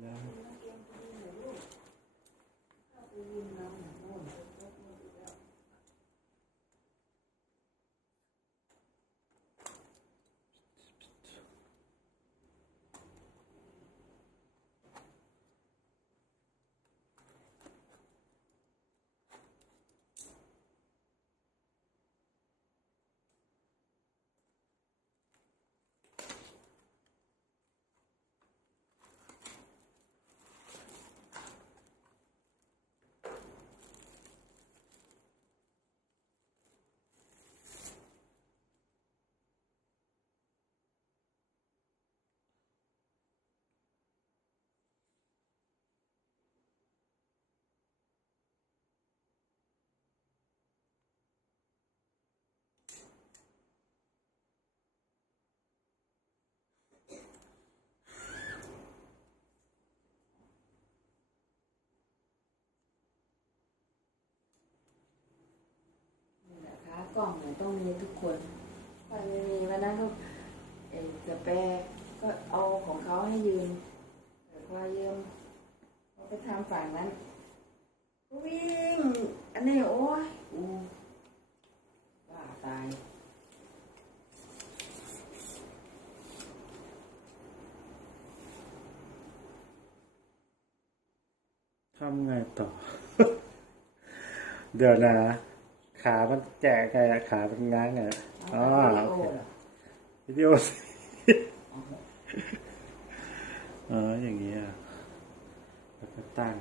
แกล่องเนี่ยต้องมีทุกคนถ้าไม่มีวันนั้นก็เอจะแปลก็เอาของเขาให้ยืมแต่พอยืมเขาไปทำฝั่งนั้นก็วิ่งอันนี้โอ้ยอูบ้าตายทำไงต่อ เดี๋ยวนะ ขามันแจกไงอะขามันง้างไงอะอ๋อเอาโอไปเคเหรอวิดีโอสิอ๋ออย่างนี้อะแล้วก็ตั้ง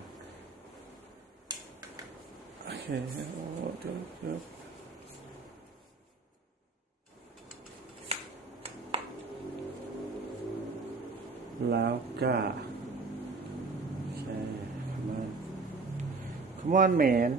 โอเคโอ้เดี๋ยวเดี๋ยวแล้วก็โอเค come on come on man